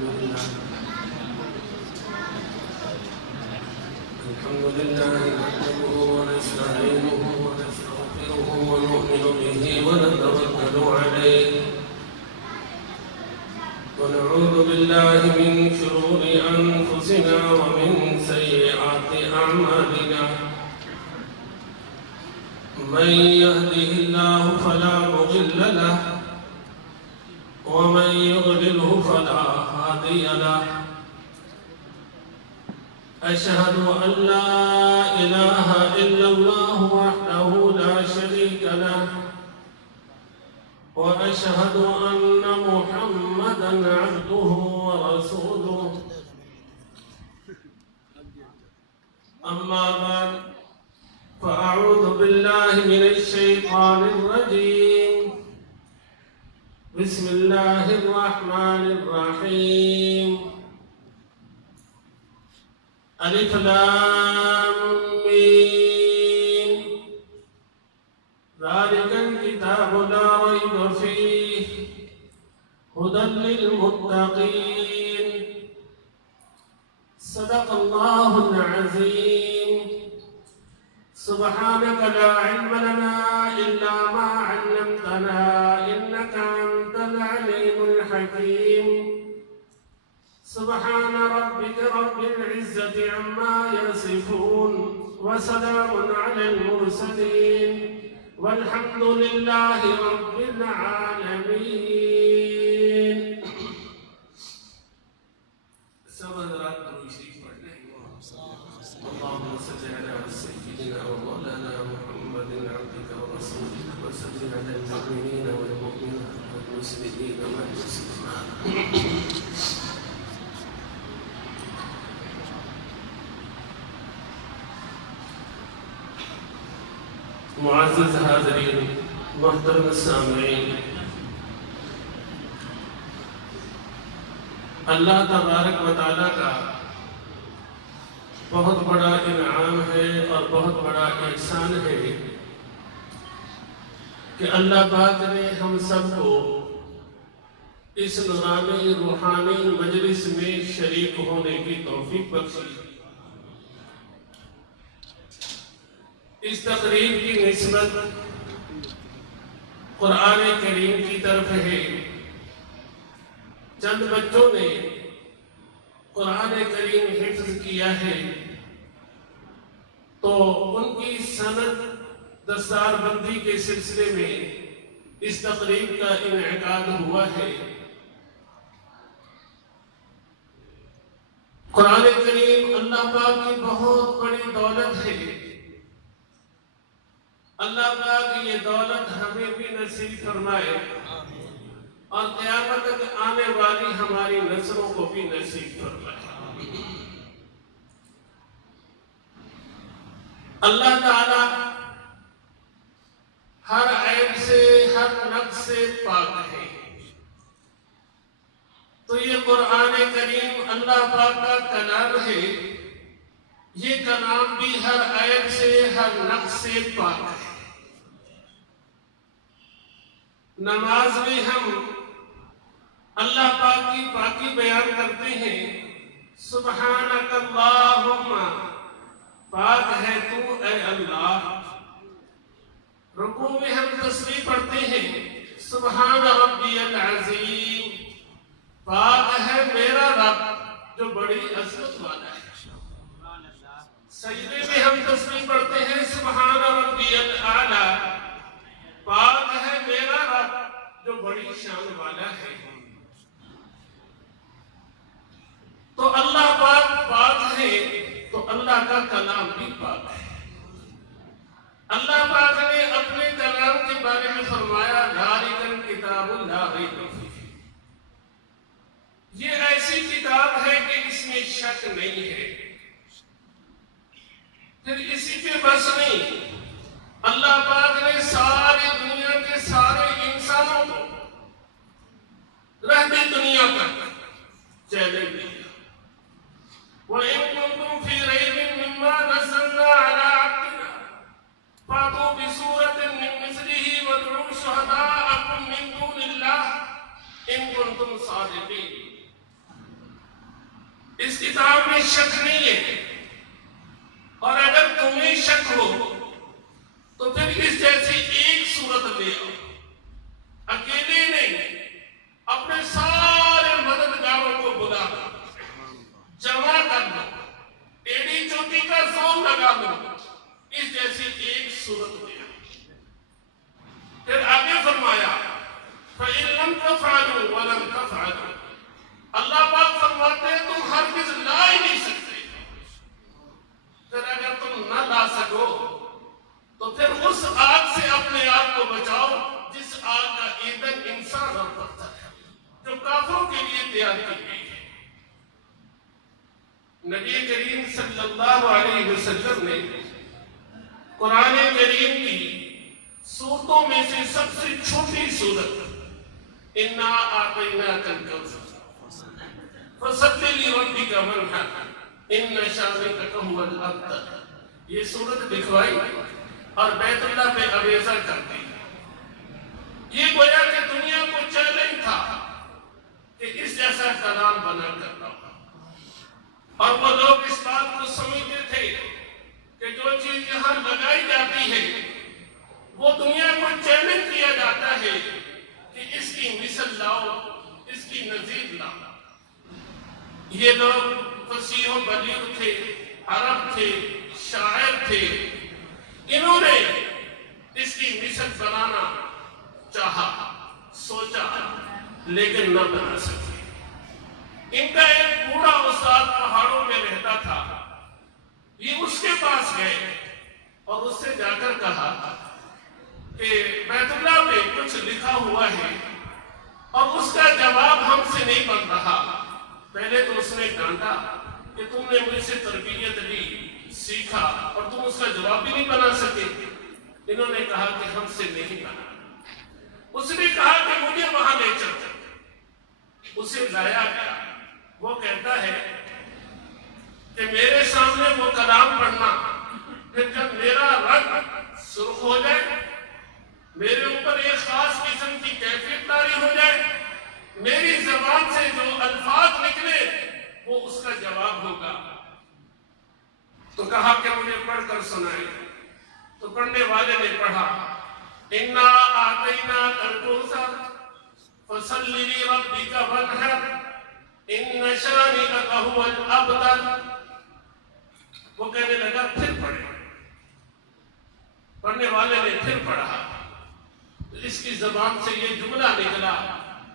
الحمد لله نحمده ونستعينه ونستغفره ونؤمن به ونتوكل عليه ونعوذ بالله من شرور أنفسنا ومن سيئات أعمالنا من يهده الله فلا مضل له ومن يضلله فلا هادي له أشهد أن لا إله إلا الله وحده لا شريك له وأشهد أن محمدًا عبده ورسوله أما بعد فأعوذ بالله من الشيطان الرجيم بسم الله الرحمن الرحيم ألف لام ميم ذلك الكتاب لا ريب فيه هدى للمتقين صدق الله العظيم سبحانك لا علم لنا إلا ما علمتنا إنك أنت العليم الحكيم سبحان ربك رب العزة عما يصفون وسلام على المرسلين والحمد لله رب العالمين. سب حضرات درود شریف پڑھ لیں. اللهم صل على سيدنا ومولانا محمد عبدك ورسولك وصل على المؤمنين والمؤمنات والمسلمين والمسلمات. معزز حاضرین، محترم سامعین، اللہ تبارک و تعالیٰ کا بہت بڑا انعام ہے اور بہت بڑا احسان ہے کہ اللہ پاک نے ہم سب کو اس نورانی روحانی مجلس میں شریک ہونے کی توفیق بخشی. اس تقریب کی نسبت قرآن کریم کی طرف ہے. چند بچوں نے قرآن کریم حفظ کیا ہے تو ان کی سند دستار بندی کے سلسلے میں اس تقریب کا انعقاد ہوا ہے. قرآن کریم اللہ پاک کی بہت بڑی دولت ہے. اللہ پاک یہ دولت ہمیں بھی نصیب فرمائے اور قیامت تک آنے والی ہماری نسلوں کو بھی نصیب فرمائے. اللہ تعالی ہر عیب سے ہر نقص سے پاک ہے. تو یہ قرآن کریم اللہ پاک کا کلام ہے. یہ کلام بھی ہر عیب سے ہر نقص سے پاک ہے. نماز میں ہم اللہ پاک کی پاکی بیان کرتے ہیں. سبحانک اللہم، پاک ہے تو اے اللہ. رکوع میں ہم تسبیح پڑھتے ہیں. سبحان ربی العظیم، پاک ہے میرا رب جو بڑی عظمت والا ہے. سجدے میں ہم تسبیح پڑھتے ہیں. سبحان ربی الاعلی، پاک ہے میرا رب جو بڑی شان والا ہے. تو اللہ پاک پاک ہے تو اللہ کا کلام بھی پاک ہے. اللہ پاک نے اپنے کلام کے بارے میں فرمایا ذالک الکتاب لا ریب فیہ. یہ ایسی کتاب ہے کہ اس میں شک نہیں ہے. پھر اسی پہ بس نہیں، اللہ پاک نے ساری دنیا کے سارے انسانوں کو رہتی دنیا تک چیلنج دیا. وَإِن كُنتُمْ فِي رَيْبٍ مِّمَّا نَزَّلْنَا عَلَىٰ عَبْدِنَا فَأْتُوا بِسُورَةٍ مِّن مِّثْلِهِ وَادْعُوا شُهَدَاءَكُم مِّن دُونِ اللَّهِ إِن كُنتُمْ صَادِقِينَ. اس کتاب میں شک نہیں ہے، اور اگر تمہیں شک ہو تو پھر اس جیسی ایک صورت لے آؤ، اکیلے نہیں، اپنے سارے مددگاروں کو بلا لو، جمع کر لو، ایڑی چوٹی کا زور لگا لو، اس جیسی ایک صورت لے آؤ۔ پھر آگے فرمایا فَإِن لَمْ تَفْعَلُوا وَلَمْ تَفْعَلُوا، اللہ پاک فرماتے ہیں تم ہرگز لا ہی نہیں سکتے۔ پھر اگر تم نہ لا سکو تو پھر اس آگ سے اپنے آپ کو بچاؤ جس آگ کا ایندھن انسان اور پتھر ہے، جو کافروں کے لیے تیار کی گئی ہے۔ نبی کریم صلی اللہ علیہ وسلم نے قرآن کریم کی سورتوں میں سے سب سے چھوٹی سورت اِنَّا أَعْطَيْنَاكَ الْكَوْثَرَ فَصَلِّ لِرَبِّكَ وَانْحَرْ إِنَّ شَانِئَكَ هُوَ الْأَبْتَرُ، یہ سورت دکھوائی اور بیت اللہ پہ عریضہ کر دی۔ یہ گویا کہ دنیا کو چیلنج تھا کہ اس جیسا کلام بنا کر لاؤ، اور وہ لوگ اس بات کو سمجھتے تھے کہ جو چیز یہاں لگائی جاتی ہے وہ دنیا کو چیلنج کیا جاتا ہے کہ اس کی مثل لاؤ، اس کی نظیر لاؤ۔ یہ لوگ فصیح و بلیغ تھے، عرب تھے، شاعر تھے، انہوں نے اس کی مثل بنانا چاہا، سوچا، لیکن نہ بنا سکے۔ ان کا ایک بوڑھا استاد پہاڑوں میں رہتا تھا، یہ اس کے پاس گئے اور اس سے جا کر کہا کہ بیت اللہ میں کچھ لکھا ہوا ہے اور اس کا جواب ہم سے نہیں بن رہا۔ پہلے تو اس نے ڈانٹا کہ تم نے مجھ سے تربیت لی، سیکھا، اور تم اس کا جواب بھی نہیں بنا سکے۔ انہوں نے کہا کہ ہم سے نہیں بنا۔ اس نے کہا کہ مجھے وہاں لے چل، اسے لایا گیا۔ وہ کہتا ہے کہ میرے سامنے وہ کلام پڑھنا، پھر جب میرا رنگ سرخ ہو جائے، میرے اوپر ایک خاص قسم کی کیفیت طاری ہو جائے، میری زبان سے جو الفاظ نکلے وہ اس کا جواب ہوگا۔ تو کہا کہ مجھے پڑھ کر سنائے۔ تو پڑھنے والے نے پڑھا اِنَّا أَعْطَيْنَاكَ الْكَوْثَرَ فَصَلِّ لِرَبِّكَ وَانْحَرْ إِنَّ شَانِئَكَ هُوَ الْأَبْتَرُ۔ وہ کہنے لگا پھر پڑھے۔ پڑھنے والے نے پھر پڑھا، اس کی زبان سے یہ جملہ نکلا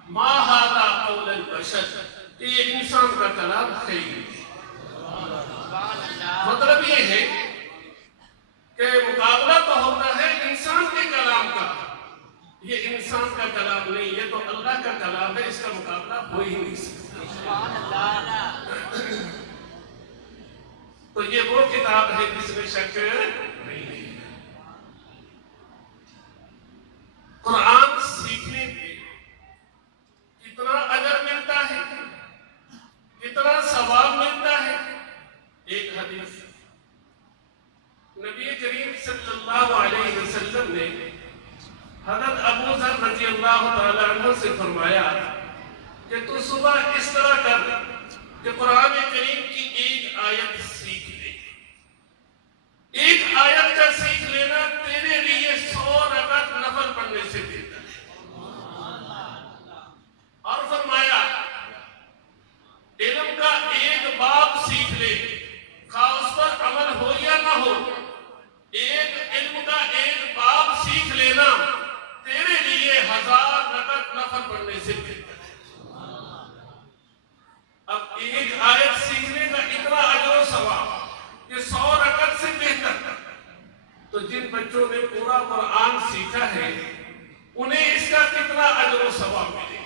مَا هَذَا قَوْلَ الْبَشَرِ، کہ یہ انسان کا کلام ہے ہی نہیں۔ مطلب یہ ہے کہ مقابلہ تو ہوتا ہے انسان کے کلام کا، یہ انسان کا کلام نہیں، یہ تو اللہ کا کلام ہے، اس کا مقابلہ ہو ہی نہیں سکتا۔ تو یہ وہ کتاب ہے جس میں شک نہیں ہے۔ قرآن سیکھنے کے کتنا اجر ملتا ہے، کتنا ثواب ملتا ہے۔ ایک حدیث نبی کریم صلی اللہ علیہ وسلم نے حضرت ابو ذر رضی اللہ تعالی عنہ سے فرمایا کہ تو صبح اس طرح کر کہ قرآن کریم کی ایک آیت سیکھ لے۔ ایک آیت کا سیکھ لینا تیرے لیے 100 رکعت نفل پڑھنے سے بہتر ہے۔ اور فرمایا علم کا ایک باب سیکھ لے، خواہ اس پر عمل ہو یا نہ ہو، ایک علم کا ایک باب سیکھ لینا تیرے لیے 1000 رکعت نفل پڑھنے سے بہتر ہے۔ اب ایک آیت سیکھنے کا اتنا اجر و ثواب کہ 100 رکعت سے بہتر، تو جن بچوں نے پورا قرآن سیکھا ہے انہیں اس کا کتنا اجر و ثواب ملے گا۔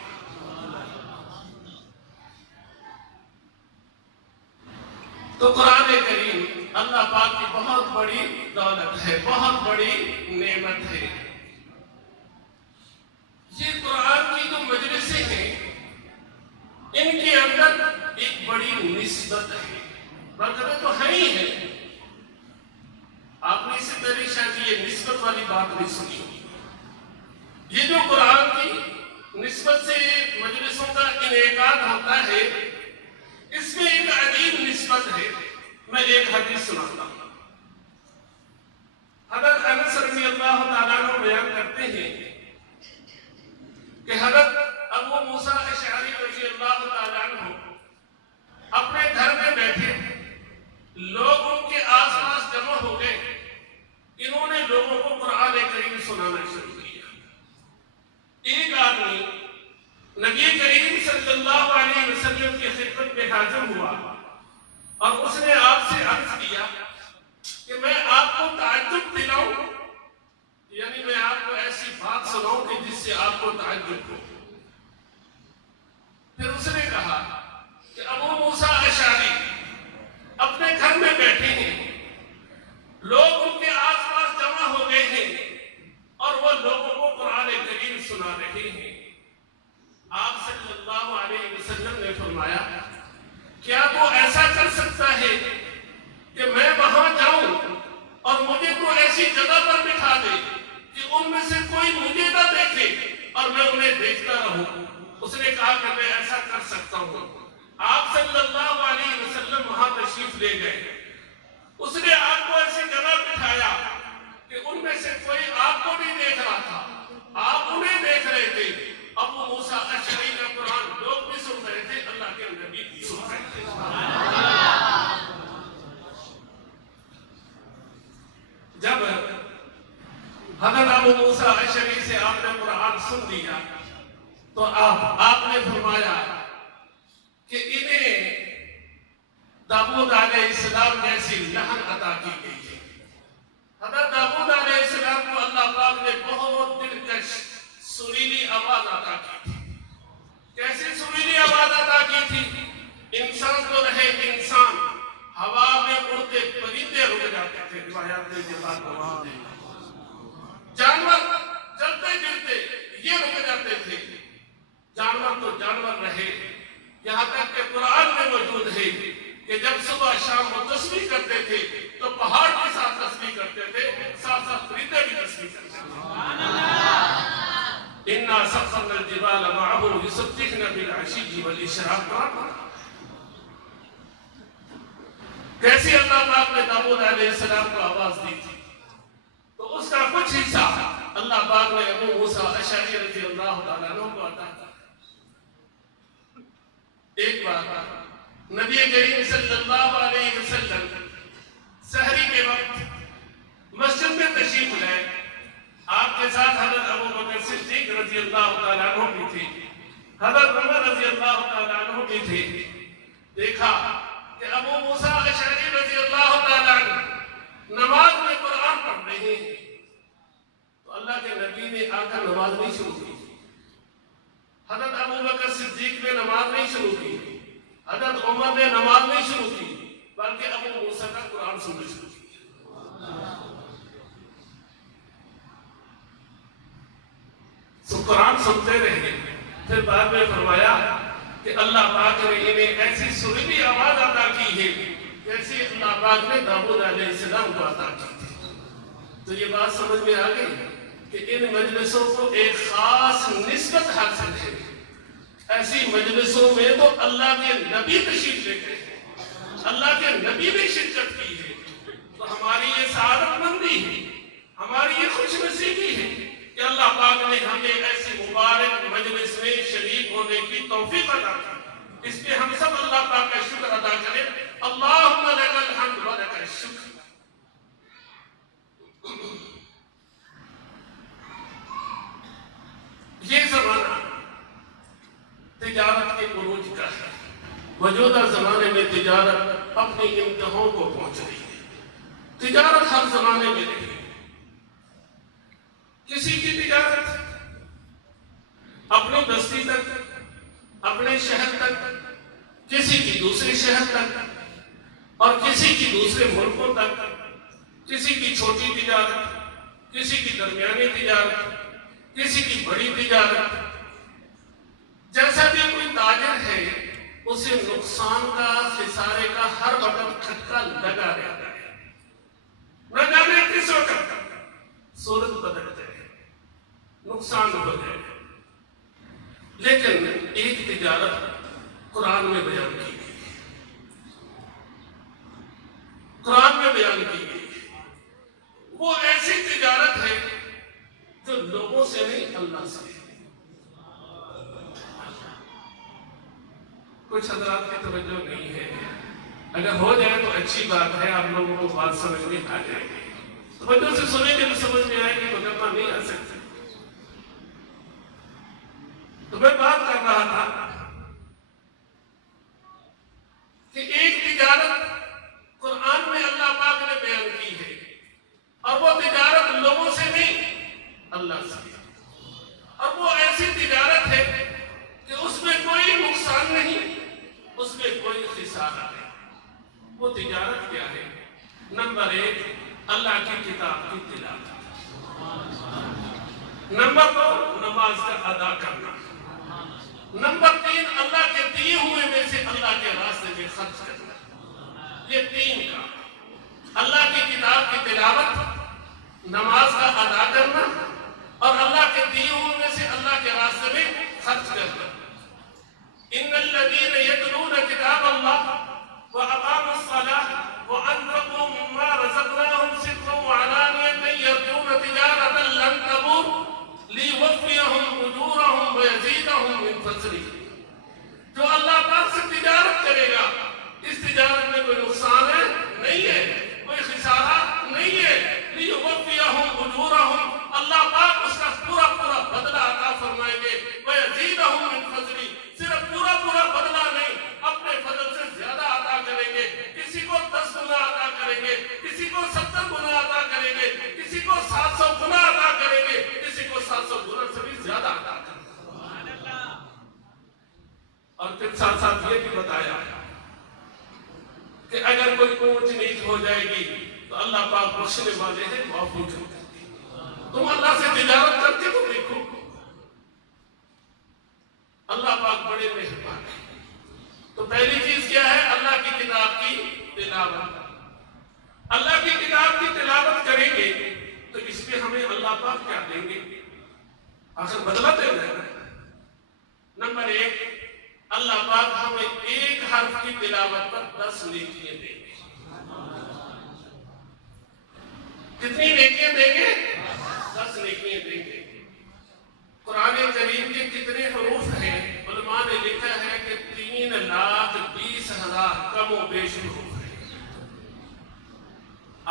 تو قرآن کریم اللہ پاک کی بہت بڑی دولت ہے، بہت بڑی نعمت ہے۔ یہ قرآن کی جو مجلسیں ہیں ان کے اندر ایک بڑی نسبت ہے، برکتیں تو ہیں ہی ہیں۔ آپ نے اس سے پہلے شاید یہ نسبت والی بات نہیں سنی ہوگی۔ یہ جو قرآن کی نسبت سے مجلسوں کا انعقاد ہوتا ہے، اس میں ایک نسبت ہے، میں ایک حدیث سناتا ہوں۔ حضرت انس رضی اللہ تعالیٰ عنہ بیان کرتے ہیں کہ حضرت ابو موسیٰ اشعری رضی اللہ تعالیٰ عنہ اپنے گھر میں بیٹھے، لوگ ان کے آس پاس جمع ہو گئے، انہوں نے لوگوں کو قرآن کریم سنانا شروع کیا۔ ایک آدمی نبی کریم صلی اللہ علیہ وسلم کی خدمت میں حاضر ہوا اور اس نے آپ سے عرض کیا کہ میں آپ کو تعجب دلاؤں، یعنی میں آپ کو ایسی بات سناؤں کہ جس سے آپ کو تعجب ہو۔ پھر اس نے کہا کہ ابو موسیٰ اشعری اپنے گھر میں بیٹھے ہیں، لوگ ان کے آس پاس جمع ہو گئے ہیں اور وہ لوگوں کو قرآن کریم سنا رہے ہیں۔ آپ صلی اللہ علیہ وسلم نے فرمایا کیا تو ایسا کر سکتا ہے کہ میں وہاں جاؤں اور مجھے تو ایسی جگہ پر بٹھا دے کہ ان میں سے کوئی مجھے نہ دیکھے اور میں انہیں دیکھتا رہوں؟ اس نے کہا کہ میں ایسا کر سکتا ہوں۔ آپ صلی اللہ علیہ وسلم وہاں تشریف لے گئے، اس نے آپ کو ایسی جگہ بٹھایا کہ ان میں سے کوئی آپ کو نہیں دیکھ رہا تھا، آپ انہیں دیکھ رہے تھے۔ ابو موسیٰ اشعری کا قرآن لوگ بھی سن رہے تھے، اللہ کے نبی بھی سن رہے تھے۔ جب حضرت ابو موسیٰ اشعری سے آپ نے قرآن سن لیا تو آپ نے فرمایا کہ انہیں داؤد علیہ السلام جیسی لہن عطا کی گئی ہے۔ حضرت داؤد علیہ السلام کو اللہ پاک نے بہت دلکش سریلی آواز عطا کی تھی۔ کیسی سریلی آواز عطا کی تھی؟ انسان تو رہے انسان، ہوا میں اڑتے پرندے رک جاتے تھے، روایات میں یہ بات موجود ہے۔ جانور چلتے پھرتے یہ رک جاتے تھے۔ جانور تو جانور رہے، یہاں تک کہ قرآن میں موجود ہے کہ جب صبح شام وہ تسبیح کرتے تھے تو پہاڑ کے ساتھ تسبیح کرتے تھے، ساتھ ساتھ پرندے بھی تسبیح کرتے تھے۔ اِنَّا سَخَّرْنَا الْجِبَالَ مَعَهُ يُسَبِّحْنَ بِالْعَشِيِّ وَالْإِشْرَاقِ۔ کیسی اللہ پاک نے داؤد علیہ السلام کو آواز دی تھی، تو اس کا کچھ حصہ اللہ پاک نے ابو موسیٰ اشعری رضی اللہ تعالیٰ عنہ کو عطا کیا۔ ایک بار نبی کریم صلی اللہ علیہ وسلم سحری کے وقت مسجد میں تشریف لائے، آپ کے ساتھ حضرت ابو بکر صدیق رضی اللہ تعالیٰ عنہ بھی تھے، حضرت عمر رضی اللہ تعالیٰ عنہ بھی تھے۔ دیکھا کہ ابو موسیٰ اشعری رضی اللہ تعالیٰ عنہ نماز میں قرآن پڑھ رہے ہیں، تو اللہ کے نبی نے آ کر نماز نہیں شروع کی۔ حضرت ابو بکر صدیق نے نماز نہیں شروع کی، حضرت عمر نے نماز نہیں شروع کی، بلکہ ابو موسیٰ کا قرآن سننا شروع کیا۔ تو قرآن سنتے رہے، پھر بعد میں فرمایا کہ اللہ پاک نے انہیں ایسی سریلی آواز عطا کی ہے جیسے اللہ پاک نے داؤد علیہ السلام کو عطا کی تھی۔ تو یہ بات سمجھ میں آ گئی کہ ان مجلسوں کو ایک خاص نسبت حاصل ہے۔ ایسی مجلسوں میں تو اللہ کے نبی تشریف لے گئے ہیں، اللہ کے نبی نے شرکت کی ہے، تو ہماری یہ سعادت مندی ہے، ہماری یہ خوش نصیبی ہے کہ اللہ پاک نے ہمیں ایسی مبارک مجلس میں شریک ہونے کی توفیق عطا کی۔ اس پہ ہم سب اللہ پاک کا شکر ادا کریں۔ اللہم لک الحمد و لک الشکر۔ یہ زمانہ تجارت کے عروج کا ہے۔ موجودہ زمانے میں تجارت اپنی انتہاؤں کو پہنچ رہی ہے۔ تجارت ہر زمانے میں رہی ہے۔ کسی کی تجارت اپنی بستی تک، اپنے شہر تک، کسی کی دوسرے شہر تک، اور کسی کی دوسرے ملکوں تک، کسی کی چھوٹی تجارت، کسی کی درمیانی تجارت، کسی کی بڑی تجارت۔ جیسا بھی کوئی تاجر ہے اسے نقصان کا، خسارے کا ہر وقت کھٹکا لگا رہتا ہے، نہ جانے کس وقت صورت بدل جائے، نقصان ہو جائے۔ لیکن ایک تجارت قرآن میں بیان کی گئی، قرآن میں بیان کی گئی وہ ایسی تجارت ہے جو لوگوں سے نہیں اللہ سے ہے۔ کچھ حضرات کی توجہ نہیں ہے، اگر ہو جائے تو اچھی بات ہے، آپ لوگوں کو بات سمجھ میں آ جائے گی، توجہ سے سنیں گے تو سمجھ میں آئے گی، مقدمہ نہیں آ سکتے۔ تو میں بات کر رہا تھا کہ ایک تجارت قرآن میں اللہ پاک نے بیان کی ہے، اور وہ تجارت لوگوں سے نہیں اللہ سے، اور وہ ایسی تجارت ہے کہ اس میں کوئی نقصان نہیں، اس میں کوئی خسارہ نہیں۔ وہ تجارت کیا ہے؟ نمبر 1 اللہ کی کتاب کی تلاوت، نمبر 2 نماز کا ادا کرنا، نمبر 3 اللہ کے دیے ہوئے میں سے اللہ کے راستے میں خرچ کرنا۔ یہ 3 کا اللہ کی کتاب کی تلاوت، نماز کا ادا کرنا اور اللہ کے دیے ہوئے میں سے اللہ کے راستے میں خرچ کرنا۔ ان الذين يتلون كتاب الله واقاموا الصلاه وانفقوا مما رزقناهم سرا وعلانيه يرجون تجاره لن تبور ليوفيهم اجورهم ويزيدهم من فضله۔ جو اللہ پاک سے تجارت کرے گا، اس تجارت میں کوئی نقصان ہے نہیں ہے، کوئی خسارہ نہیں ہے، ليوفيهم اجورهم، اللہ پاک اس کا پورا بدلہ عطا فرمائیں گے، ويزيدهم من فضله، صرف پورا بدلہ نہیں، اپنے فضل سے زیادہ عطا کریں گے، کسی کو 10 گنا عطا کریں گے، کسی کو 70 گنا عطا کریں گے، کسی کو 700 گنا عطا کریں گے، کسی کو 700 گنا سے بھی زیادہ عطا کریں گے۔ اور پھر ساتھ ساتھ یہ بھی بتایا کہ اگر کوئی اونچ نیچ ہو جائے گی تو اللہ پاک بخشنے والے ہیں، معافی کرتے ہیں۔ تم اللہ سے تجارت کر کے تو دیکھو، اللہ پاک بڑے مہربان ہے۔ تو پہلی چیز کیا ہے؟ اللہ کی کتاب کی تلاوت۔ اللہ کی کتاب کی تلاوت کریں گے تو اس میں ہمیں اللہ پاک کیا دیں گے؟ آخر بدلہ دے رہے ہیں۔ نمبر 1 اللہ پاک ہمیں ایک حرف کی تلاوت پر 10 نیکیاں دیں گے۔ کتنی نیکیاں دیں گے؟ 10 نیکیاں دیں گے۔ قرآن کریم کے کتنے حروف ہیں؟ علماء نے لکھا ہے کہ 3,20,000 کم و بیش حروف ہیں۔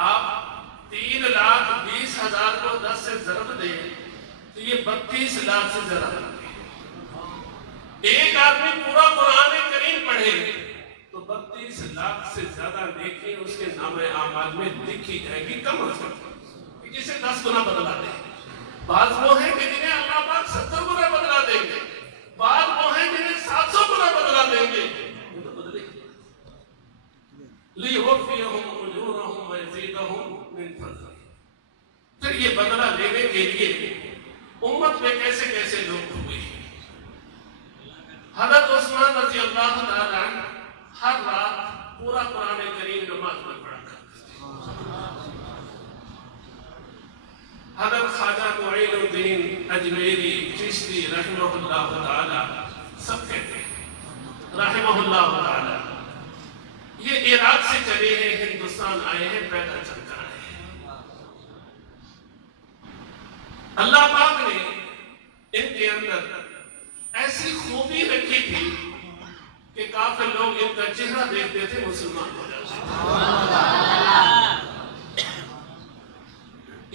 آپ 3,20,000 کو 10 سے ضرب دیں تو یہ 32 لاکھ سے ضرب دیں۔ ایک آدمی پورا قرآن کریم پڑھے تو 32 لاکھ سے زیادہ نیکی اس کے نام اعمال میں لکھی جائے گی، کم از کم، جسے 10 گنا بدلا دیں۔ بعض وہ ہیں کہ جنہیں اللہ پاک 70 گنا بدلا دیں گے، بعض وہ ہیں جنہیں 700 گنا بدلا دیں گے۔ لِيُوَفِّيَهُمْ أُجُورَهُمْ وَيَزِيدَهُمْ مِنْ فَضْلِهِ۔ پھر یہ بدلہ لینے کے لیے امت میں کیسے کیسے لوگ ہوئے۔ حضرت عثمان رضی اللہ تعالیٰ عنہ ہر رات پورا قرآن کریم نماز میں پڑھا کرتے تھے۔ حضرت خواجہ معین الدین اجمیری چشتی رحمہ اللہ تعالی سب کہتے ہیں رحمہ اللہ تعالی، یہ عراق سے چلے ہیں، ہندوستان آئے ہیں، پیدا چل کر آئے ہیں۔ اللہ پاک نے ان کے اندر ایسی خوبی رکھی تھی کہ کافر لوگ ان کا چہرہ دیکھتے تھے، مسلمان ہو جاتے تھے۔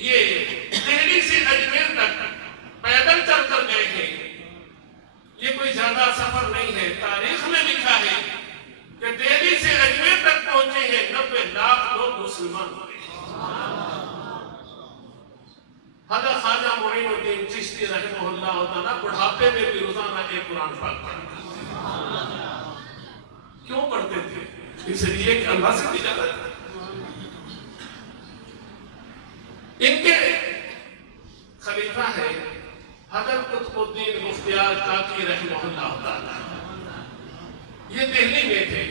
یہ دہلی سے اجمیر تک پیدل چل کر گئے ہیں، یہ کوئی زیادہ سفر نہیں ہے۔ تاریخ میں لکھا ہے کہ دہلی سے اجمیر تک پہنچے ہیں، 90 لاکھ لوگ مسلمان ہوئے۔ حضرت خواجہ معین الدین چشتی رحمہ اللہ تعالیٰ بڑھاپے میں بھی روزانہ ایک قرآن پاک پڑھتے تھے۔ کیوں پڑھتے تھے؟ اس لیے کہ اللہ سے تجارت ہے۔ ان کے خلیفہ ہے حضرت قطب الدین مختیار کاکی رحمہ اللہ تعالیٰ، یہ دہلی میں تھے۔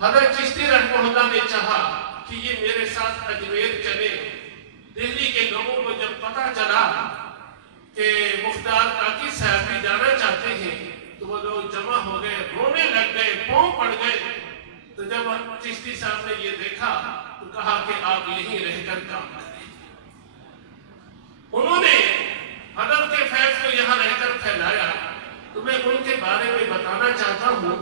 حضرت چشتی رحمہ اللہ نے چاہا کہ یہ میرے ساتھ اجمیر چلے۔ دہلی کے لوگوں کو جب پتا چلا کہ مختار کاکی صاحب بھی جانا چاہتے ہیں تو وہ لوگ جمع ہو گئے، رونے لگ گئے، پاؤں پڑ گئے۔ تو جب چشتی صاحب نے یہ دیکھا تو کہا کہ آپ یہیں رہ کر کام کریں. انہوں نے حضرت کے فیض کو یہاں رہ کر پھیلایا. تو میں ان کے بارے میں بتانا چاہتا ہوں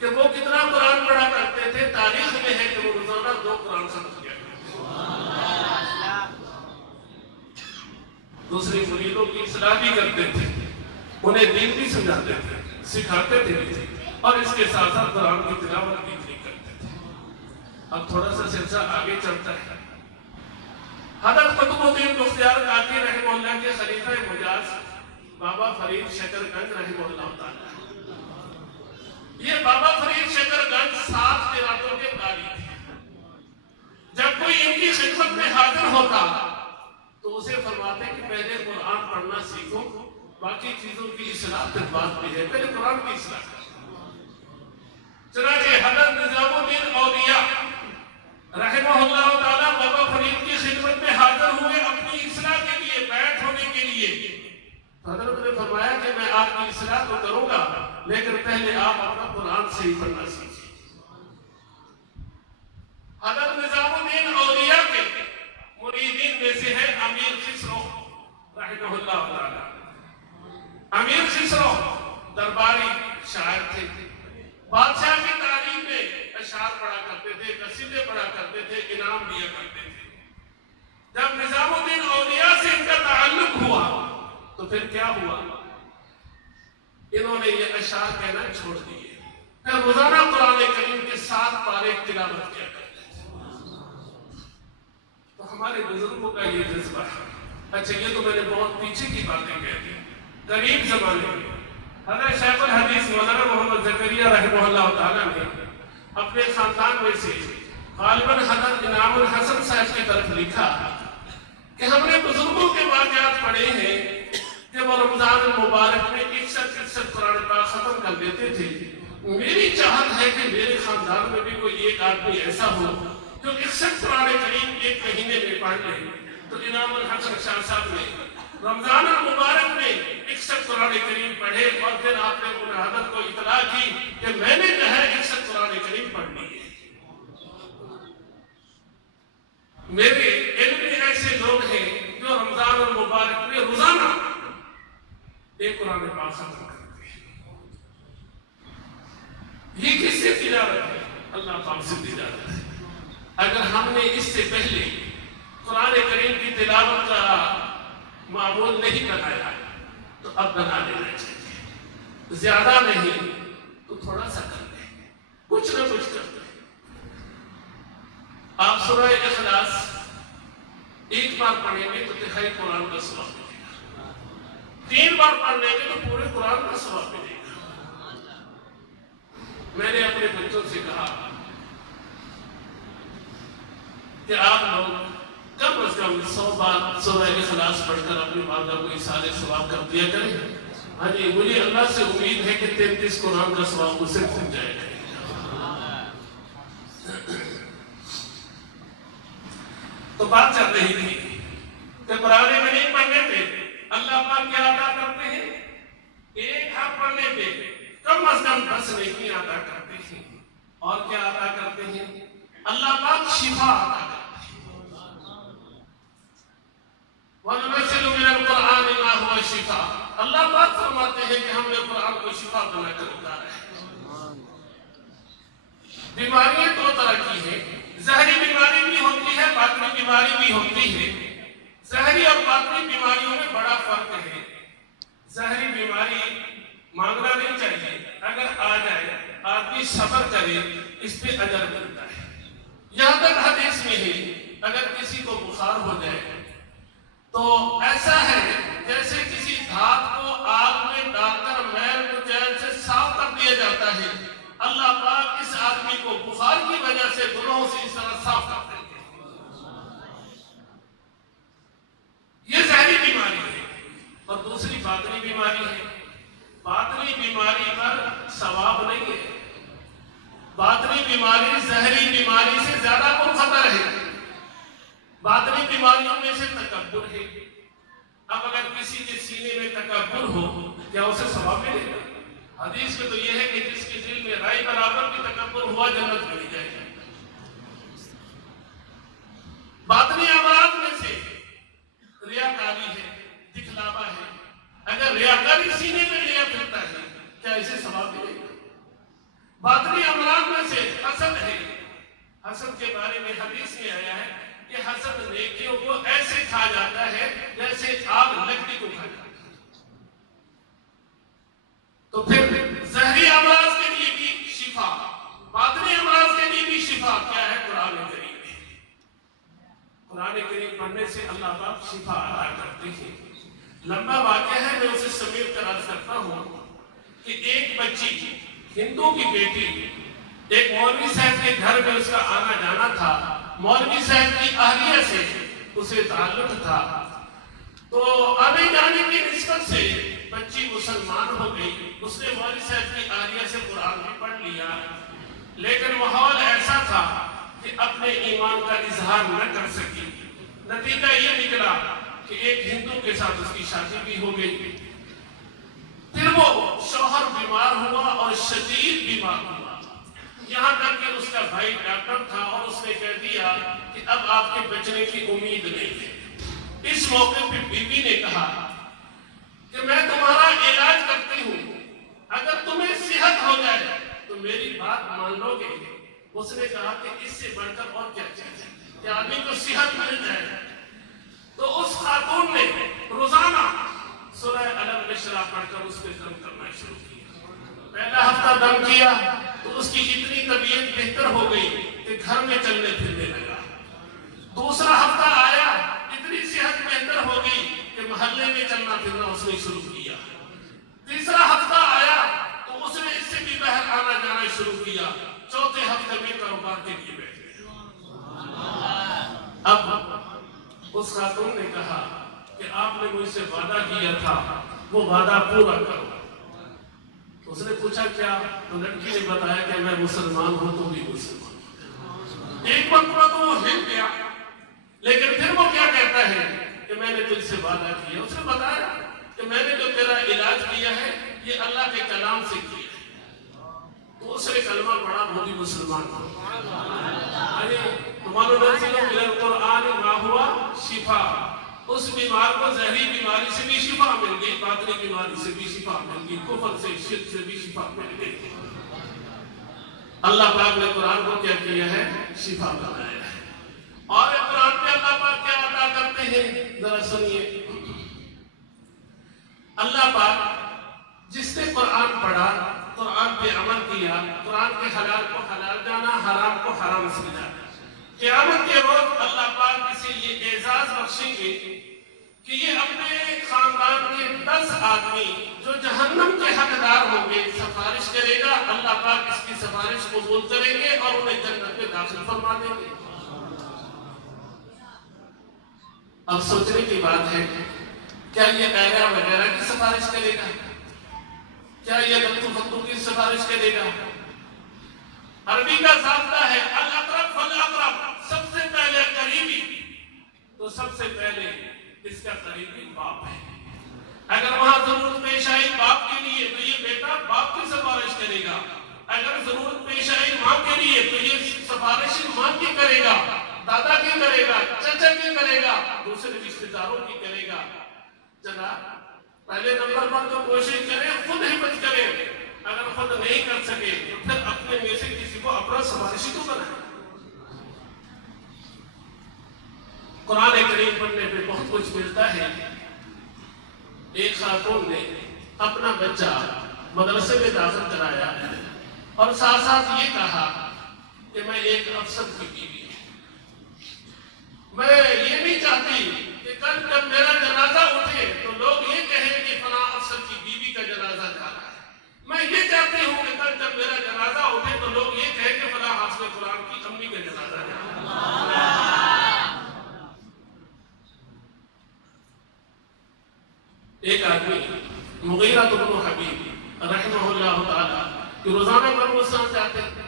کہ وہ کتنا قرآن پڑھا کرتے تھے. تاریخ میں ہے کہ وہ روزانہ 2 قرآن ختم کیا کرتے تھے. دوسرے مریدوں کی اصلاح بھی کرتے تھے, انہیں دین بھی سمجھاتے تھے, سکھاتے تھے, اور اس کے ساتھ ساتھ قرآن کی تلاوت بھی کرتے تھے. اب تھوڑا سا سلسلہ آگے چلتا ہے. حضرت قطب الدین بختیار کاکی رحمہ اللہ کے خلیفہ مجاز بابا فرید شکر گنج رحمہ اللہ تعالیٰ, یہ بابا فرید شکر گنج 7 قراتوں کے قاری تھے. جب کوئی ان کی خدمت میں حاضر ہوتا تو اسے فرماتے کہ پہلے قرآن پڑھنا سیکھو, باقی چیزوں کی اصلاح پھر بعد میں ہے, پہلے قرآن کی اصلاح کرو. چنانچہ حضرت نظام الدین اولیاء رحمہ اللہ تعالیٰ بابا فرید کی خدمت میں حاضر ہوئے اپنی اصلاح کے لیے, بیٹھ ہونے کے لیے. حضرت نے فرمایا کہ میں آپ کی اصلاح تو کروں گا, لیکن پہلے آپ اپنا قرآن سے ہی پڑھنا سیکھیں. حضرت نظام الدین اولیاء کے مریدین میں سے ہے امیر خسرو رحمہ اللہ تعالیٰ. امیر خسرو درباری شاعر تھے, بادشاہ کی تعلیم میں اشعار پڑھا کرتے تھے, قصیدے پڑھا کرتے تھے, انعام دیا کرتے تھے. جب نظام الدین اولیاء سے ان کا تعلق ہوا تو پھر کیا ہوا, انہوں نے یہ اشعار کہنا چھوڑ دیے. پھر روزانہ قرآن کریم کے 7 پارے تلاوت کیا کرتے تھے. تو ہمارے بزرگوں کا یہ جذبہ ہے. اچھا, یہ تو میں نے بہت پیچھے کی باتیں کہہ دی. قریب زمانے میں حضرت شیخ الحدیث مولانا محمد زکریا رحمہ اللہ تعالیٰ نے اپنے خاندان میں سے غالباً حضرت انعام الحسن صاحب کی طرف لکھا کہ ہم نے بزرگوں کے واقعات پڑھے ہیں کہ وہ رمضان المبارک میں 61 قرآن پاک ختم کر دیتے تھے. میری چاہت ہے کہ میرے خاندان میں بھی کوئی ایک آدمی ایسا ہو جو 61 قرآن کریم ایک مہینے میں پڑھ لے. تو انعام الحسن شاہ صاحب نے رمضان المبارک میں 61 قرآن کریم پڑھے, اور پھر آپ نے ان حضرت کو اطلاع کی کہ میں نے جو ہے 61 قرآن کریم پڑھنی ہے. میرے علم میں ایسے لوگ ہیں جو رمضان المبارک میں روزانہ ایک قرآن پاک ختم کرتے ہیں. یہ کس سے تجارت ہے؟ اللہ پاک سے تجارت ہے. اگر ہم نے اس سے پہلے قرآن کریم کی تلاوت کا معمول نہیں بنایا تو اب بنا لینا چاہیے. زیادہ نہیں تو تھوڑا سا کر لیں, کچھ نہ کچھ کر لیں. آپ سورہ اخلاص ایک بار پڑھیں گے تو تہائی قرآن کا ثواب ملے گا, 3 بار پڑھ لیں گے تو پورے قرآن کا ثواب ملے گا. میں نے اپنے بچوں سے کہا کہ آپ لوگ کم از کم 100 بار سورہ اخلاص پڑھ کر اپنی والدہ کو اصالِ ثواب کر دیا کریں. ہاں جی, مجھے اللہ سے امید ہے کہ 33 قرآن کا ثواب اسے مل جائے گا. تو بات چل رہی تھی کہ قرآن کریم پڑھنے پہ اللہ پاک کیا عطا کرتے ہیں؟ ایک حرف پڑھنے پہ کم از کم 10 نیکی عطا کرتے ہیں. اور کیا عطا کرتے ہیں؟ اللہ پاک شفا عطا کرتے ہیں. وَنُنَزِّلُ مِنَ الْقُرْآنِ مَا هُوَ شِفَاءٌ, اللہ پاک فرماتے ہیں کہ ہم نے قرآن کو شفا بنا کر اتارا ہے. بیماریاں 2 طرح کی ہیں, ظاہری بیماری بھی ہوتی ہے, باطنی بیماری بھی ہوتی ہے. ظاہری اور باطنی بیماریوں میں بڑا فرق ہے. ظاہری بیماری مانگنا نہیں چاہیے, اگر آ جائے آدمی صبر کرے اس پہ اجر ملتا ہے. یہاں تک حدیث میں ہے اگر کسی کو بخار ہو جائے تو ایسا ہے جیسے کسی دھات کو آگ میں ڈال کر میل کو چین سے صاف کر دیا جاتا ہے. اللہ پاک اس آدمی کو بخار کی وجہ سے گناہوں سے اس طرح صاف کر دیتے ہیں. یہ ظاہری بیماری ہے. اور دوسری باطنی بیماری ہے. باطنی بیماری پر ثواب نہیں ہے. باطنی بیماری ظاہری بیماری سے زیادہ خطر ہے. باطنی بیماریوں میں سے تکبر ہے. اب اگر کسی کے سینے میں تکبر ہو کیا اسے ثواب ملے گا؟ حدیث میں تو یہ ہے کہ جس کے دل میں رائے برابر بھی تکبر ہوا جنت میں نہیں جائے گا۔ باطنی امراض میں سے ریاکاری ہے، دکھلاوا ہے۔ اگر ریاکاری سینے میں لیا پھرتا ہے کیا اسے ثواب ملے گا؟ باطنی امراض میں سے حسد ہے۔ حسد کے بارے میں حدیث میں آیا ہے کہ حسد نیکیوں کو ایسے کھا جاتا ہے جیسے آگ لکڑی کو کھا جاتا ہے۔ تو پھر ظاہری امراض کے لیے بھی شفا، باطنی امراض کے لیے بھی شفا کیا ہے؟ قرآن کریم۔ قرآن کریم پڑھنے سے اللہ پاک شفا عطا کرتے ہیں۔ لمبا واقعہ ہے، میں اسے سمیٹ کر عرض کرتا ہوں کہ ایک بچی ہندو کی بیٹی ایک مولوی صاحب کے گھر میں اس کا آنا جانا تھا۔ مولوی صاحب کی اہلیہ سے اسے تعلق تھا، تو آنے جانے کی نسبت سے بچی مسلمان ہو گئی۔ اس نے مولوی صاحب کی اہلیہ سے قرآن بھی پڑھ لیا، لیکن ماحول ایسا تھا کہ اپنے ایمان کا اظہار نہ کر سکی۔ نتیجہ یہ نکلا کہ ایک ہندو کے ساتھ اس کی شادی بھی ہو گئی۔ پھر وہ شوہر بیمار ہوا اور شدید بیمار ہوا، یہاں تک کہ اس کا بھائی ڈاکٹر تھا اور اس نے کہہ دیا کہ اب آپ کے بچنے کی امید نہیں ہے۔ اس موقع پہ بیوی نے کہا کہ میں تمہارا علاج کرتی ہوں، اگر تمہیں صحت ہو جائے تو میری بات مان لو گے؟ اس نے کہا کہ اس سے بڑھ کر اور کیا چاہیے کہ آدمی کو صحت مل جائے۔ تو اس خاتون نے روزانہ سورہ الم نشرح پڑھ کر اس پہ دم کرنا شروع کیا۔ پہلا ہفتہ دم کیا تو اس کی اتنی طبیعت بہتر ہو گئی کہ گھر میں چلنے پھرنے لگا۔ دوسرا ہفتہ آیا، اتنی صحت بہتر ہو گئی کہ محلے میں چلنا پھرنا اس نے شروع کیا۔ تیسرا ہفتہ آیا تو اس نے اس سے بھی باہر آنا جانا شروع کیا۔ چوتھے ہفتے میں کاروبار کے لیے بیٹھ گئے۔ اب اس خاتون نے کہا کہ آپ نے مجھ سے وعدہ کیا تھا، وہ وعدہ پورا کرو۔ اس نے پوچھا کیا؟ تو لڑکی نے بتایا کہ میں مسلمان ہوں، تو بھی مسلمان ہوں۔ ایک مرتبہ تو وہ ہل گیا، لیکن پھر وہ کیا کہتا ہے کہ میں نے تجھ سے وعدہ کیا۔ اس نے بتایا کہ میں نے جو تیرا علاج کیا ہے یہ اللہ کے کلام سے کیا ہے۔ تو اس نے کلمہ پڑھا، وہ بھی مسلمان ہو۔ تمہارے نزل من القرآن ما ہوا شفا، اس بیمار کو ظاہری بیماری سے بھی شفا مل گئی، باطنی بیماری سے بھی شفا مل گئی، کفر سے شرک سے بھی شفا مل گئی۔ اللہ پاک نے قرآن کو کیا کیا ہے؟ شفا بنایا ہے۔ اور قرآن میں اللہ پاک کیا عطا کرتے ہیں؟ ذرا سنیے۔ اللہ پاک جس نے قرآن پڑھا، قرآن پہ عمل کیا، قرآن کے حلال کو حلال جانا، حرام کو حرام سمجھا، قیامت کے روز اللہ پاک اسے یہ اعزاز بخشیں گے کہ یہ اپنے خاندان کے 10 آدمی جو جہنم کے حقدار ہوں گے سفارش کرے گا، اللہ پاک اس کی سفارش قبول کریں گے اور انہیں جنت میں داخل فرما دیں گے۔ اب سوچنے کی بات ہے، کیا یہ ایرا وغیرہ کی سفارش کرے گا؟ کیا یہ لطو فتو کی سفارش کرے گا؟ عربی کا ضابطہ ہے الاقرب فالاقرب، سب سے پہلے قریبی، تو سب سے پہلے اس کا قریبی باپ ہے۔ اگر وہاں ضرورت پیش آئی باپ کے لیے تو یہ بیٹا باپ کی سفارش کرے گا، اگر ضرورت پیش آئی ماں کے لیے تو یہ سفارش ماں کی کرے گا، دادا کی کرے گا، چچا کی کرے گا، دوسرے رشتہ داروں کی کرے گا۔ چلا پہلے نمبر پر تو کوشش کریں خود ہمت کریں، اگر خود نہیں کر سکے تو پھر اپنے میں سے کسی کو اپنا سفارشی تو بنائیں۔ قرآن کریم پڑھنے پہ بہت کچھ ملتا ہے۔ ایک خاتون نے اپنا بچہ مدرسے میں داخل کرایا اور ساتھ ساتھ یہ کہا کہ میں ایک افسر کی بیوی ہوں، میں یہ نہیں چاہتی کہ کل جب میرا جنازہ اٹھے تو لوگ یہ کہیں کہ فلاں افسر کی بیوی کا جنازہ جا رہا ہے۔ میں یہ چاہتی ہوں کہ کل جب میرا جنازہ اٹھے تو لوگ یہ کہیں کہ فلاں حافظ قرآن کی امی کا جنازہ جا رہا ہے۔ ایک آدمی مغیرہ بن حبیب رحمہ اللہ تعالی کہ روزانہ قبرستان جاتے ہیں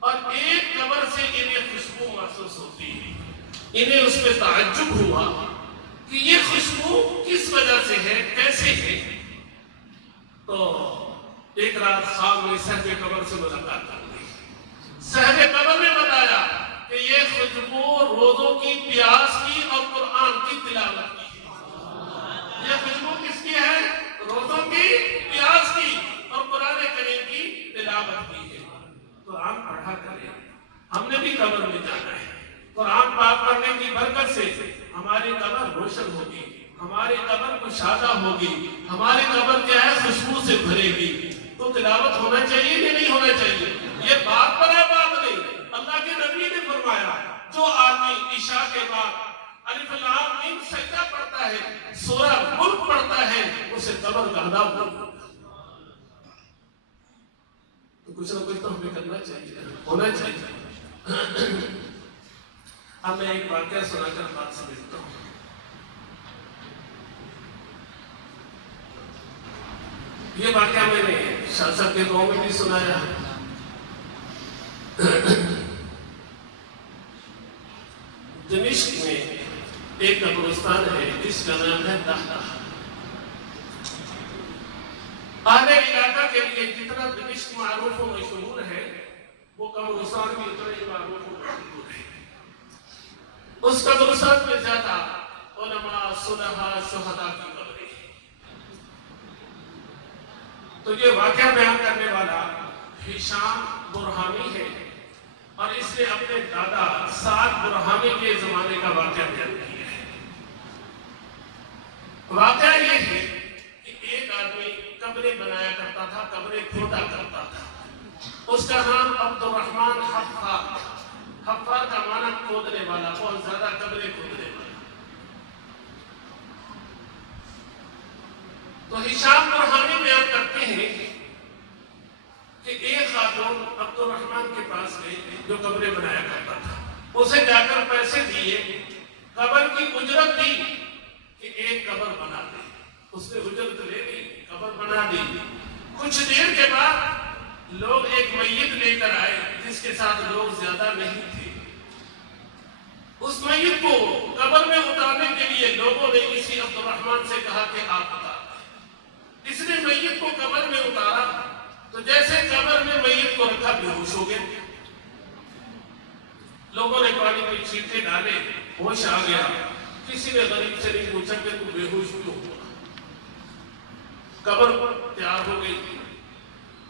اور ایک قبر سے انہیں خوشبو محسوس ہوتی ہے۔ انہیں اس پہ تعجب ہوا کہ یہ خوشبو کس وجہ سے ہے، کیسے ہے؟ تو ایک رات خواب میں صاحب قبر سے ملاقات کر لی. صاحب قبر نے بتایا کہ یہ خوشبو روزوں کی پیاس کی اور قرآن کی تلاوت کی ہے. یہ خوشبو کس کی ہے؟ روزوں کی پیاس کی اور قرآن کریم کی تلاوت کی ہے. قرآن پڑھا کریں. ہم نے بھی قبر میں جانا ہے. قرآن پاک پڑھنے کی برکت سے ہماری قبر روشن ہوگی, ہماری قبر کشادہ ہوگی, ہماری قبر کیا ہے خوشبو سے بھرے گی. تو تلاوت ہونا چاہیے کہ نہیں ہونا چاہیے؟ یہ بات پر ہے بات نہیں. اللہ کے نبی نے فرمایا جو آدمی عشاء کے بعد الف لام میم سجدہ پڑھتا ہے, سورہ ملک پڑھتا ہے, اسے قبر کا عذاب نہیں ہوتا. تو کچھ نہ کچھ تو ہمیں کرنا چاہیے, ہونا چاہیے. اب میں ایک واقعہ سنا کر بات سمجھتا ہوں. یہ واقعہ میں نے شاہ صاحب کے گاؤں میں بھی سنایا. دمشق میں ایک قبرستان ہے جس کا نام ہے دہدہ. اہل علاقہ کے لیے جتنا دمشق معروف و مشہور ہے وہ قبرستان بھی اتنا ہی معروف و مشہور ہے. اس قبرستان میں زیادہ علماء, صلحاء, شہداء کی قبریں. تو یہ واقعہ بیان کرنے والا ہشام برہانی ہے اور اس نے اپنے دادا سعد برہانی کے زمانے کا واقعہ بیان کیا ہے. واقعہ یہ ہے کہ ایک آدمی قبریں بنایا کرتا تھا, قبریں کھودا کرتا تھا. اس کا نام عبد الرحمن حفار. حفار کا معنی کھودنے والا, بہت زیادہ قبریں کھودنے والا. تو ہشام برہانی بیان کرتے ہیں کہ ایک خاتون عبد الرحمن کے پاس گئی جو قبریں بنایا کرتا تھا. اسے جا کر پیسے دیے, قبر کی اجرت دی کہ ایک قبر بنا دے. اس نے اجرت لے لی, قبر بنا دی. کچھ دیر کے بعد لوگ ایک میت لے کر آئے جس کے ساتھ لوگ زیادہ نہیں تھے. اس میت کو قبر میں اتارنے کے لیے لوگوں نے کسی عبد الرحمن سے کہا کہ آپ اتار. اس نے میت کو قبر میں اتارا تو جیسے قبر میں میت کو رکھا بے ہوش ہو گیا. لوگوں نے پانی میں چھینٹے ڈالے, ہوش آ گیا. کسی نے غریب سے نہیں پوچھا کہ تو بے ہوش کیوں ہوا. قبر تیار ہو گئی.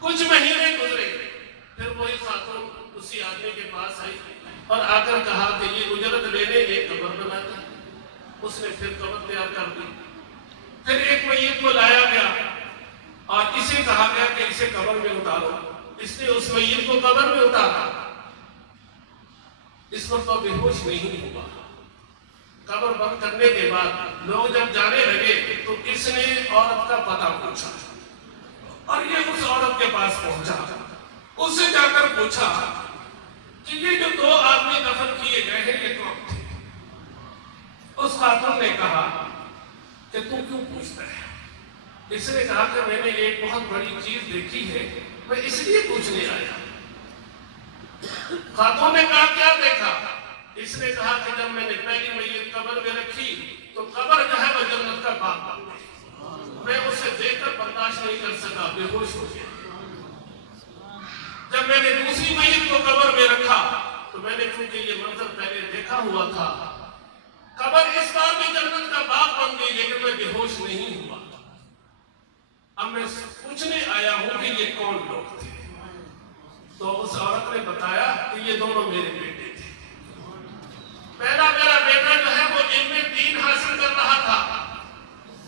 کچھ مہینے گزرے, پھر وہی خاتون اسی آدمی کے پاس آئی اور آ کر کہا کہ یہ اجرت لینے ایک قبر بنا دی. اس نے پھر قبر تیار کر دی. پھر ایک میت کو لایا گیا اور اسے کہا گیا کہ اسے قبر میں اتارو. اس نے اس میت کو قبر میں اتارا. اس وقت بے ہوش نہیں ہوا. قبر بند کرنے کے بعد لوگ جب جانے لگے تو اس نے عورت کا پتہ پوچھا اور یہ اس عورت کے پاس پہنچا. اس سے جا کر پوچھا کہ یہ جو دو آدمی دفن کیے گئے ہیں یہ کون تھے؟ اس خاتون نے کہا کہ تم کیوں پوچھتا ہے؟ اس نے کہا کہ میں نے ایک بہت بڑی چیز دیکھی ہے, میں اس لیے پوچھنے آیا. خاتون نے کہا کیا دیکھا؟ اس نے کہا کہ جب میں نے پہلی میت قبر میں رکھی تو قبر جو ہے وہ جنت کا باغ بن گئی. میں اسے دیکھ کر برداشت نہیں کر سکا, بے ہوش ہو گیا. جب میں نے دوسری میت کو قبر میں رکھا تو میں نے چونکہ یہ منظر پہلے دیکھا ہوا تھا, قبر اس بار بھی جنت کا باغ بن گئی لیکن میں بے ہوش نہیں ہوا. اب میں پوچھنے آیا ہوں کہ یہ کون لوگ تھے. تو اس عورت نے بتایا کہ یہ دونوں میرے بیٹے تھے. پہلا میرا بیٹا جو ہے وہ علم دین حاصل کر رہا تھا,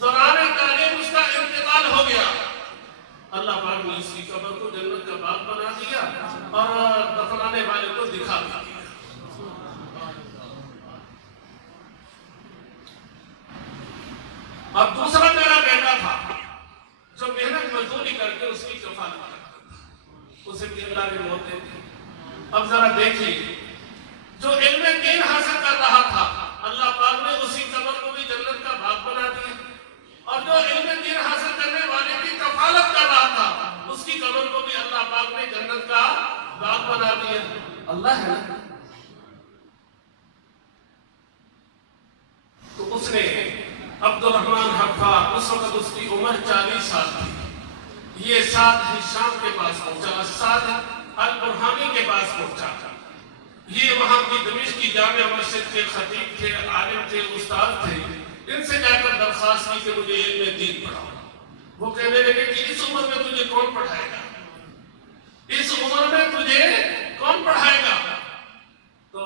دوران تعلیم اس کا انتقال ہو گیا. اللہ پاک نے اس کی قبر کو جنت کا باغ بنا دیا اور دفنانے والے کو دکھا دیا. اب دوسرا میرا بیٹا تھا جو محنت مزدوری کر کے اس کی کفالت کرتا تھا, اسے بھی اللہ نے موت دے دی. اب ذرا دیکھیے, جو علم دین حاصل کر رہا تھا اللہ پاک نے اسی قبر کو بھی جنت کا باغ بنا دیا, اور جو علم دین حاصل کرنے والے کی کفالت کر رہا تھا اس کی قبر کو بھی اللہ پاک نے جنت کا باغ بنا دیا. اللہ ہے نا. تو اس نے عبد الرحمن حفار, اس وقت اس کی عمر 40 سال تھی, یہ سعد ہشام کے پاس پہنچا، سعد البرہانی کے پاس پہنچا۔ یہ وہاں کی دمشق کی جامع مسجد کے خطیب تھے، عالم تھے، استاد تھے۔ ان سے جا کر درخواست کی کہ مجھے علم دین پڑھاؤ۔ وہ کہنے لگے کہ اس عمر میں تجھے کون پڑھائے گا، اس عمر میں تجھے کون پڑھائے گا؟ تو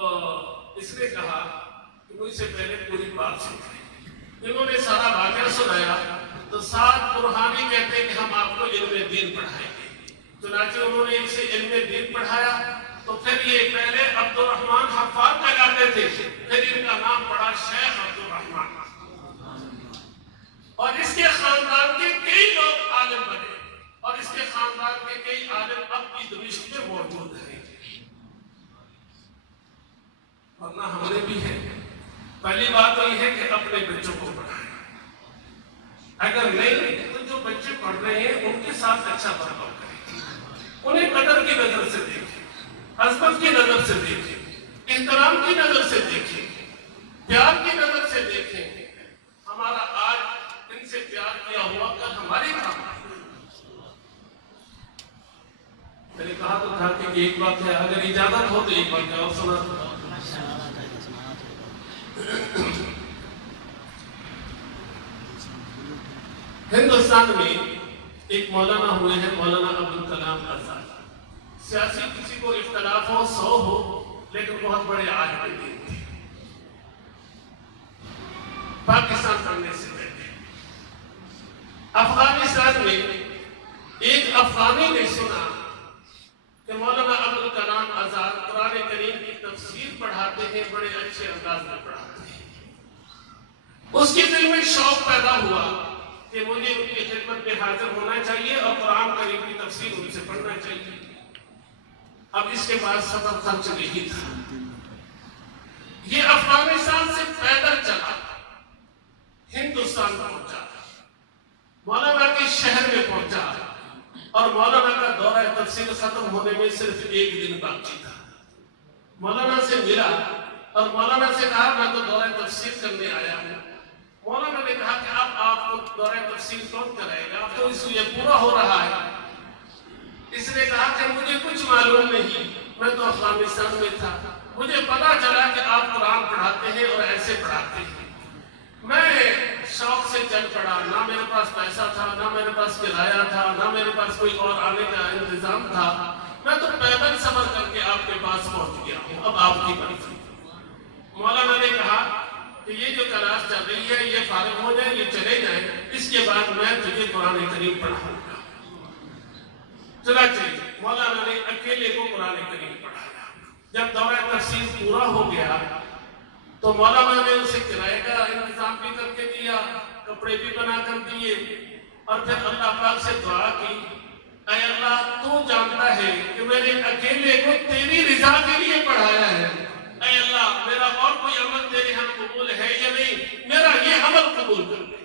اس نے کہا کہ مجھ سے پہلے پوری بات سنیں۔ انہوں نے سارا واقعہ سنایا تو سعد برہانی کہتے ہیں کہ ہم آپ کو علم دین پڑھائیں گے۔ چنانچہ انہوں نے اسے علم دین پڑھایا۔ تو پھر یہ پہلے عبد الرحمن حفاظ کہلاتے تھے، پھر ان کا نام پڑا شیخ عبد الرحمن، اور اس کے خاندان کے کئی لوگ عالم بنے، اور اس کے خاندان کے کئی عالم اب بھی دمشق میں موجود ہیں، ورنہ ہمارے بھی ہیں۔ پہلی بات یہ ہے کہ اپنے بچوں کو پڑھائیں، اگر نہیں تو جو بچے پڑھ رہے ہیں ان کے ساتھ اچھا برتاؤ کریں، انہیں قدر کی نظر سے دیکھیں، عظمت کی نظر سے دیکھیں، احترام کی نظر سے دیکھیں، پیار کی نظر سے دیکھیں۔ ہمارا آج ان سے پیار کیا ہوا کل ہماری کام۔ میں نے کہا تو تھا کہ ایک بات ہے، اگر اجازت ہو تو ایک بات اور سنا۔ ہندوستان میں ایک مولانا ہوئے ہیں، مولانا ابوالکلام آزاد۔ سیاسی کسی کو اختلاف ہو، 100 ہو، لیکن بہت بڑے عالم دین تھے۔ پاکستان پڑھنے سے پہلے افغانستان میں ایک افغانی نے سنا کہ مولانا ابوالکلام آزاد قرآن کریم کی تفسیر پڑھاتے ہیں، بڑے اچھے انداز میں پڑھاتے ہیں۔ اس کے دل میں شوق پیدا ہوا کہ مجھے ان کی خدمت میں حاضر ہونا چاہیے اور قرآن کریم کی تفسیر ان سے پڑھنا چاہیے۔ اب اس کے بعد سفر خرچ نہیں تھا، یہ افغانستان سے پیدل چلا ہندوستان پہنچا، مولانا کے شہر میں پہنچا، اور مولانا کا دورہ تفسیر ختم ہونے میں صرف 1 دن باقی تھا۔ مولانا سے ملا اور مولانا سے کہا میں تو دورہ تفسیر کرنے آیا ہوں۔ مولانا نے کہا کہ اب آپ کو دورہ تفسیر کون کرائے گا، اب تو اس لیے پورا ہو رہا ہے۔ اس نے کہا کہ مجھے کچھ معلوم نہیں، میں تو افغانستان میں تھا، مجھے پتا چلا کہ آپ قرآن پڑھاتے ہیں اور ایسے پڑھاتے ہیں۔ میں شوق سے چل پڑا، نہ میرے پاس پیسہ تھا، نہ میرے پاس کرایہ تھا، نہ میرے پاس کوئی اور آنے کا انتظام تھا، میں تو پیدل سفر کر کے آپ کے پاس پہنچ گیا ہوں، اب آپ کی مرضی۔ مولانا نے کہا کہ یہ جو کلاس چل رہی ہے یہ فارغ ہو جائے، یہ چلے جائیں، اس کے بعد میں تجھے قرآن کریم پڑھاؤں گا۔ چنانچہ مولانا نے اکیلے کو قرآن کریم پڑھایا۔ جب دورہ تفسیر پورا ہو گیا تو مولانا نے اسے کرائے کا انتظام بھی کر کے دیا، کپڑے بھی بنا کر دیے، اور پھر اللہ پاک سے دعا کی، اے اللہ تو جانتا ہے کہ میں نے اکیلے کو تیری رضا کے لیے پڑھایا ہے، اے اللہ میرا اور کوئی عمل تیرے ہاں قبول ہے یا نہیں، میرا یہ عمل قبول کر دے۔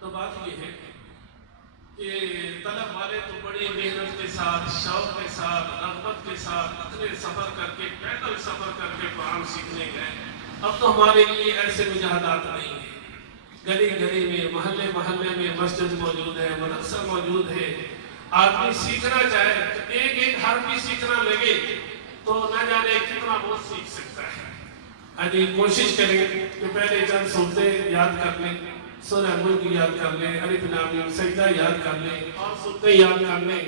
تو بات یہ ہے کہ طلب والے تو بڑی محنت کے ساتھ، شوق کے ساتھ، رغبت کے ساتھ اتنے سفر کر کے، پیدل سفر کر کے قرآن سیکھنے گئے۔ اب تو ہمارے لیے ایسے مجاہدات نہیں ہیں، گلی گلی میں، محلے محلے میں مسجد موجود ہے، مدرسہ موجود ہے۔ آدمی سیکھنا چاہے تو ایک ایک حرف بھی سیکھنا لگے تو نہ جانے کتنا بہت سیکھ سکتا ہے۔ کوشش کریں کہ پہلے چند صورتیں یاد کر لیں، سورہ ملک یاد کر لیں، الف لام میم سجدہ یاد کر لیں، اور صورتیں یاد کر لیں،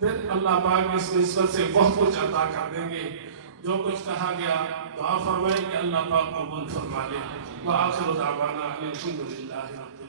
پھر اللہ پاک اس نسبت سے بہت کچھ عطا کر دیں گے۔ جو کچھ کہا گیا دعا فرمائیں کہ اللہ پاک قبول فرما لے۔ وآخر دعوانا الحمدللہ رب العالمین۔